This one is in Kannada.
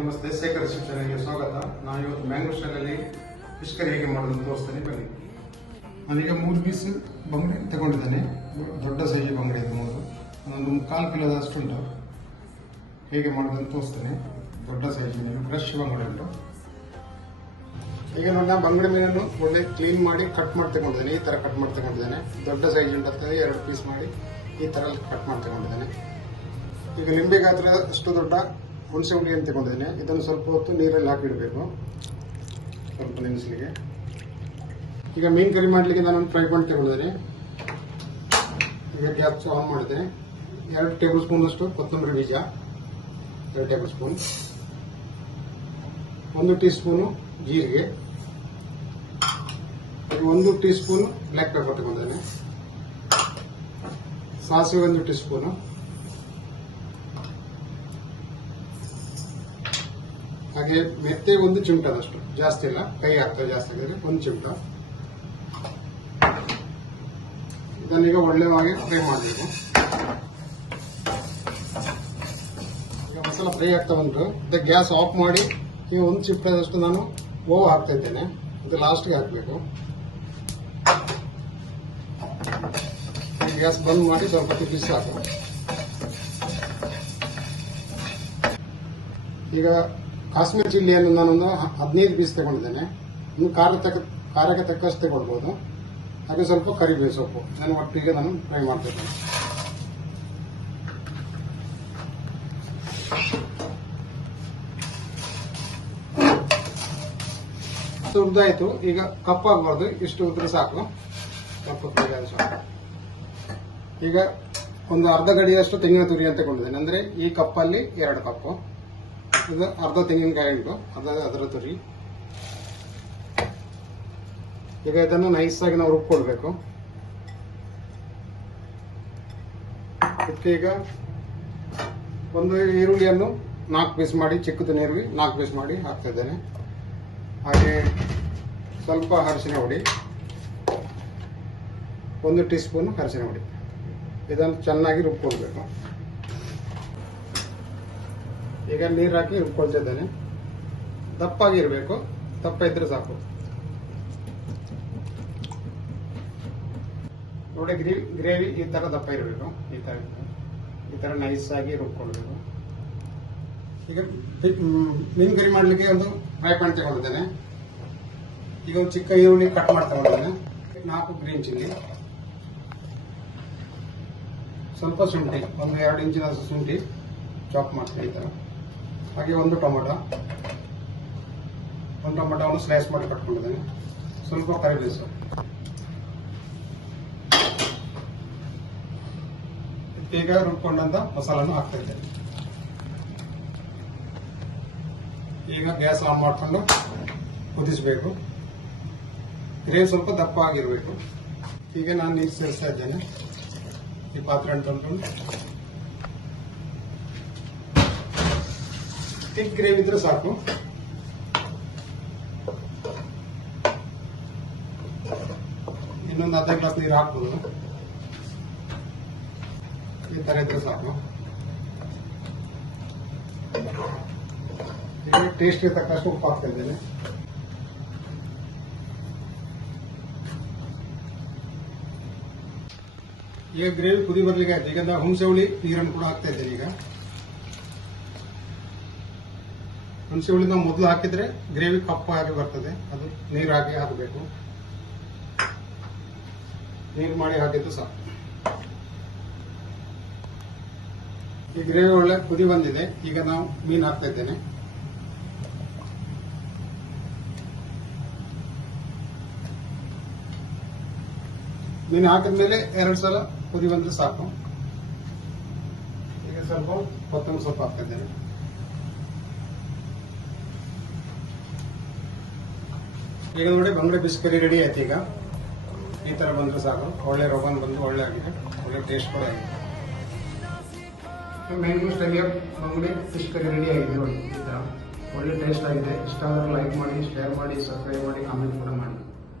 ನಮಸ್ತೆ. ಶೇಖರ್ ಶಿವ್ ಚಾನಲ್ಗೆ ಸ್ವಾಗತ. ನಾನು ಇವತ್ತು ಮ್ಯಾಂಗ್ಳೂರ್ ಸ್ಟೈಲಲ್ಲಿ ಫಿಶ್ ಕರಿ ಹೇಗೆ ಮಾಡೋದನ್ನು ತೋರಿಸ್ತೇನೆ. ಬನ್ನಿ. ನನಗೆ ಮೂರು ಪೀಸ್ ಬಂಗಡಿ ತಗೊಂಡಿದ್ದೇನೆ. ದೊಡ್ಡ ಸೈಜ್ ಬಂಗಡಿ ಇದು ಮೂರು. ಒಂದು ಕಿಲ್ಲದ ಅಷ್ಟು ಉಂಟು ಹೇಗೆ ಮಾಡೋದನ್ನು ತೋರಿಸ್ತೇನೆ. ದೊಡ್ಡ ಸೈಜಿನಲ್ಲಿ ಫ್ರೆಶ್ ಬಂಗಡಿ ಉಂಟು. ಈಗ ನೋಡ ಬಂಗಡಿ ಮೀನನ್ನು ಒಳ್ಳೆ ಕ್ಲೀನ್ ಮಾಡಿ ಕಟ್ ಮಾಡಿ ತಗೊಂಡಿದ್ದೇನೆ. ಈ ಥರ ಕಟ್ ಮಾಡಿ ತಗೊಂಡಿದ್ದೇನೆ. ದೊಡ್ಡ ಸೈಜ್ ಉಂಟು ಅಂತ ಎರಡು ಪೀಸ್ ಮಾಡಿ ಈ ಥರ ಕಟ್ ಮಾಡಿ ತಗೊಂಡಿದ್ದೇನೆ. ಈಗ ನಿಂಬೆ ಗಾತ್ರ ಅಷ್ಟು ದೊಡ್ಡ. ಹುಣಸೆ ಹುಳಿಯನ್ನು ತಗೊಂಡಿದ್ದೇನೆ. ಇದನ್ನು ಸ್ವಲ್ಪ ಹೊತ್ತು ನೀರಲ್ಲಿ ಹಾಕಿಡಬೇಕು. ಸ್ವಲ್ಪ ನೆನೆಸಲಿಗೆ ಈಗ ಮೀನು ಕರಿ ಮಾಡಲಿಕ್ಕೆ ನಾನು ಫ್ರೈ ಪಾಯಿಂಟ್ ತಗೊಂಡಿದ್ದೇನೆ. ಈಗ ಗ್ಯಾಸ್ ಆನ್ ಮಾಡಿದೆ. ಎರಡು ಟೇಬಲ್ ಸ್ಪೂನ್ ಅಷ್ಟು ಕೊತ್ತಂಬರಿ ಬೀಜ. ಎರಡು ಟೇಬಲ್ ಸ್ಪೂನ್. ಒಂದು ಟೀ ಸ್ಪೂನು ಜೀರಿಗೆ. ಒಂದು ಟೀ ಸ್ಪೂನು ಬ್ಲ್ಯಾಕ್ ಪೆಪ್ಪರ್ ತಗೊಂಡಿದ್ದೇನೆ. ಸಾಸಿವೆ ಒಂದು ಟೀ ಸ್ಪೂನು. ಹಾಗೆ ಮೆತ್ತೆ ಒಂದು ಚಿಮಟದಷ್ಟು ಜಾಸ್ತಿ ಇಲ್ಲ ಕೈ ಆಗ್ತದೆ ಜಾಸ್ತಿ ಆಗಿದ್ರೆ ಒಂದು ಚಿಮಟ. ಇದನ್ನೀಗ ಒಳ್ಳೆಯವಾಗಿ ಫ್ರೈ ಮಾಡಬೇಕು. ಈಗ ಮಸಾಲ ಫ್ರೈ ಆಗ್ತಾ ಉಂಟು. ಮತ್ತೆ ಗ್ಯಾಸ್ ಆಫ್ ಮಾಡಿ ಈಗ ಒಂದು ಚಿಮಟದಷ್ಟು ನಾನು ಓವ್ ಹಾಕ್ತಾ ಇದ್ದೇನೆ. ಇದು ಲಾಸ್ಟ್ಗೆ ಹಾಕಬೇಕು. ಗ್ಯಾಸ್ ಬಂದ್ ಮಾಡಿ ಸ್ವಲ್ಪ ಬಿಸಿ ಹಾಕು ಈಗ ಕಾಶ್ಮೀರ್ ಜಿಲ್ಲೆಯನ್ನು ನಾನೊಂದು ಹದಿನೈದು ಪೀಸ್ ತಗೊಂಡಿದ್ದೇನೆ. ಇನ್ನು ಖಾರ ತಕ್ಕ, ಕಾರ್ಯಕ್ಕೆ ತಕ್ಕಷ್ಟು ತಗೊಳ್ಬೋದು. ಹಾಗೆ ಸ್ವಲ್ಪ ಕರಿಬೇವು ಸೊಪ್ಪು. ನಾನು ಒಟ್ಟಿಗೆ ನಾನು ಮಾಡ್ತಿದ್ದೇನೆ. ಇಷ್ಟು ಉದ್ದಾಯ್ತು ಈಗ ಕಪ್ಪಾಗಬಾರ್ದು ಇಷ್ಟು ಉದ್ರೆ ಸಾಕು. ಕಪ್ಪು ಈಗ ಒಂದು ಅರ್ಧ ಗಡಿಯಷ್ಟು ತೆಂಗಿನ ತುರಿ ಅಂತ ತಗೊಂಡಿದ್ದೇನೆ. ಅಂದ್ರೆ ಈ ಕಪ್ಪಲ್ಲಿ ಎರಡು ಕಪ್ಪು. ಇದು ಅರ್ಧ ತೆಂಗಿನಕಾಯಿ ಉಂಟು. ಅರ್ಧ ಅದರ ತುರಿ. ಈಗ ಇದನ್ನು ನೈಸಾಗಿ ನಾವು ರುಬ್ಕೊಳ್ಬೇಕು. ಇದಕ್ಕೆ ಈಗ ಒಂದು ಈರುಳ್ಳಿಯನ್ನು ನಾಲ್ಕು ಪೀಸ್ ಮಾಡಿ, ಚಿಕ್ಕದು ನೀರುಳ್ಳಿ ನಾಲ್ಕು ಪೀಸ್ ಮಾಡಿ ಹಾಕ್ತಾ ಇದ್ದೇನೆ. ಹಾಗೆ ಸ್ವಲ್ಪ ಅರಿಶಿನ ಹುಡಿ ಒಂದು ಟೀ ಸ್ಪೂನ್ ಅರಿಶಿನ ಹುಡಿ ಇದನ್ನು ಚೆನ್ನಾಗಿ ರುಬ್ಕೊಳ್ಬೇಕು. ಈಗ ನೀರು ಹಾಕಿ ರುಬ್ಕೊಳ್ತಾ ದಪ್ಪಾಗಿರ್ಬೇಕು ದಪ್ಪ ಇದ್ರೆ ಸಾಕು. ನೋಡಿ, ಗ್ರೀ, ಗ್ರೇವಿ ಈ ತರ ದಪ್ಪ ಇರಬೇಕು. ಈ ತರ ಈ ತರ ನೈಸ್ ಆಗಿ ರುಬ್ಕೊಳ್ಬೇಕು. ಈಗ ಮೀನು ಕರಿ ಮಾಡಲಿಕ್ಕೆ ಒಂದು ಫ್ರೈ ಪ್ಯಾನ್ ತಗೊಂಡಿದ್ದೇನೆ. ಈಗ ಒಂದು ಚಿಕ್ಕ ಈರುಳ್ಳಿ ಕಟ್ ಮಾಡಿ ತಗೊಂಡಿದ್ದೇನೆ. ನಾಲ್ಕು ಗ್ರೀನ್ ಚಿಲ್ಲಿ ಸ್ವಲ್ಪ ಶುಂಠಿ, ಒಂದು ಎರಡು ಇಂಚಿನಷ್ಟು ಶುಂಠಿ ಚಾಪ್ ಮಾಡ್ತೀನಿ ಈ ಥರ ಹಾಗೆ ಒಂದು ಟೊಮೊಟೊ. ಒಂದು ಟೊಮೊಟೊವನ್ನು ಸ್ಲೈಸ್ ಮಾಡಿ ಕಟ್ಕೊಂಡಿದ್ದೇನೆ. ಸ್ವಲ್ಪ ಕರಿಬೇಸು ಈಗ ರುಬ್ಕೊಂಡಂತ ಮಸಾಲನ್ನು ಹಾಕ್ತಾ ಇದ್ದೇನೆ ಈಗ ಗ್ಯಾಸ್ ಆನ್ ಮಾಡಿಕೊಂಡು ಕುದಿಸಬೇಕು. ಗ್ರೇವಿ ಸ್ವಲ್ಪ ದಪ್ಪ ಆಗಿರಬೇಕು. ಈಗ ನಾನು ನೀರು ಸೇರಿಸ್ತಾ ಇದ್ದೇನೆ. ಈ ಪಾತ್ರೆ ಅಂಟ್ಕೊಂಡು ಥಿಕ್ ಗ್ರೇವಿ ಇದ್ರೆ ಸಾಕು ಇನ್ನೊಂದು ಅರ್ಧ ಗ್ಲಾಸ್ ನೀರು ಹಾಕ್ಬೋದು ಈ ತರ ಇದ್ರೆ ಸಾಕು ಈಗ ಟೇಸ್ಟ್ಗೆ ತಕ್ಕಷ್ಟು ಉಪ್ಪು ಹಾಕ್ತಾ ಇದ್ದೇನೆ ಈಗ ಗ್ರೇವಿ ಕುದಿ ಬರ್ಲಿಕ್ಕೆ ಆಯ್ತು ಈಗ ನಾವು ಹುಣಸೆ ಹುಳಿ ನೀರನ್ನು ಕೂಡ ಹಾಕ್ತಾ ಇದ್ದೇನೆ ಈಗ ಹುಣಸೆ ಹುಳಿ ನಾವು ಮೊದಲು ಹಾಕಿದ್ರೆ ಗ್ರೇವಿ ಕಪ್ಪಾಗಿ ಬರ್ತದೆ. ಅದು ನೀರು ಹಾಕಿ ಹಾಕಬೇಕು. ನೀರು ಮಾಡಿ ಹಾಕಿದ್ದು ಸಾಕು. ಈ ಗ್ರೇವಿ ಒಳ್ಳೆ ಕುದಿ ಬಂದಿದೆ. ಈಗ ನಾವು ಮೀನು ಹಾಕ್ತಾ ಇದ್ದೇನೆ. ಮೀನು ಹಾಕಿದ್ಮೇಲೆ ಎರಡು ಸಲ ಕುದಿ ಬಂದ್ರೆ ಸಾಕು. ಈಗ ಸ್ವಲ್ಪ ಕೊತ್ತಂಬರಿ ಸೊಪ್ಪು ಹಾಕ್ತಾ ಇದ್ದೇನೆ. ಈಗ ನೋಡಿ ಬಂಗಡೆ ಬಿಸ್ಕರಿ ರೆಡಿ ಆಯ್ತು ಈಗ. ಈ ತರ ಬಂದ್ರೆ ಸಾಕು. ಒಳ್ಳೆ ರೋಗನ್ ಬಂದು ಒಳ್ಳೆ ಆಗಿದೆ. ಒಳ್ಳೆ ಟೇಸ್ಟ್ ಕೂಡ ಆಗಿದೆ. ಮೇನ್ ಸ್ಟೈಲಿಯ ಬಂಗಡೆ ಫಿಶ್ ಕರಿ ರೆಡಿ ಆಗಿದೆ ನೋಡಿ ಈ ತರ. ಒಳ್ಳೆ ಟೇಸ್ಟ್ ಆಗಿದೆ. ಇಷ್ಟ ಆದರೆ ಲೈಕ್ ಮಾಡಿ ಶೇರ್ ಮಾಡಿ ಸಬ್ಸ್ಕ್ರೈಬ್ ಮಾಡಿ ಕಾಮೆಂಟ್ ಕೂಡ ಮಾಡಿ.